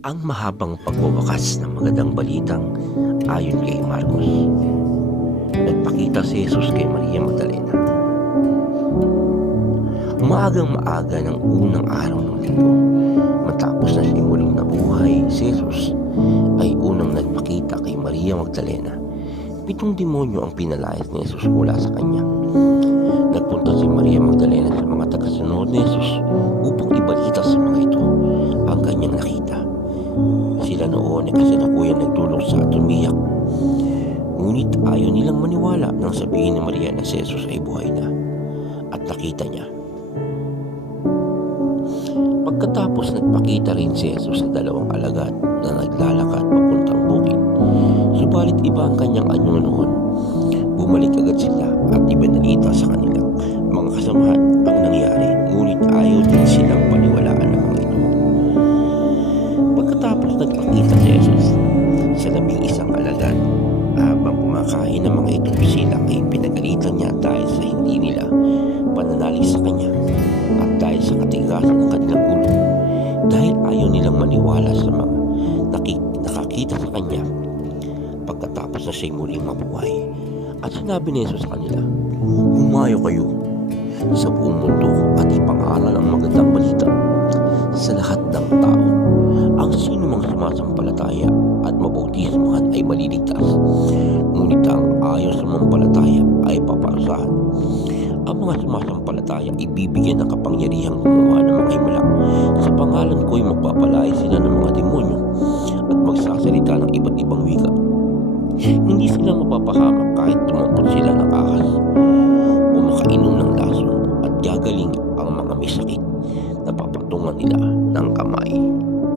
Ang mahabang pagwawakas ng magandang balitang ayon kay Marcos. Nagpakita si Jesus kay Maria Magdalena. Maagang maaga ng unang araw ng linggo, matapos na siya muling nabuhay, si Jesus ay unang nagpakita kay Maria Magdalena. 7 demonyo ang pinalayas ni Jesus mula sa kanya. Nagpunta si Maria Magdalena sa mga tagasunod ni Jesus upang ibalita sa mga ito ang kanyang nakita. Sila noon ay kasalukuyan nagdulog sa at umiyak. Ngunit ayaw nilang maniwala nang sabihin ni Maria na si Jesus ay buhay na at nakita niya. Pagkatapos nagpakita rin si Jesus sa 2 alagad na naglalakad papuntang bukid. Subalit iba ang kanyang anyo noon. Bumalik agad sila at ibinalita sa kanilang mga kasamahan ang nangyari, ngunit ayaw din silang paniwalaan ng mga ito. Pagkatapos nagpakita si Jesus sa 11 alagad, habang kumakain ng mga ito, sila ay pinagalitan niya dahil sa hindi nila pananalig sa kanya at dahil sa katigasan ng kanilang ulo, dahil ayaw nilang maniwala sa mga nakakita sa kanya pagkatapos na siya'y muling mabuhay. At sinabi ni Jesus sa kanila, "Humayo kayo sa buong mundo at ipangaral ang magandang balita sa lahat ng tao. Ang sino mang sumasampalataya at mabautismuhan ay maliligtas, ngunit ang ayaw sumampalataya ay paparusahan. Ang mga sumasampalataya ibibigyan ng kapangyarihang gumawa ng mga himala. Sa pangalan ko ay magpapalaya sila ng mga demonyo at magsasalita ng iba't ibang wika. Hindi sila mapapahamak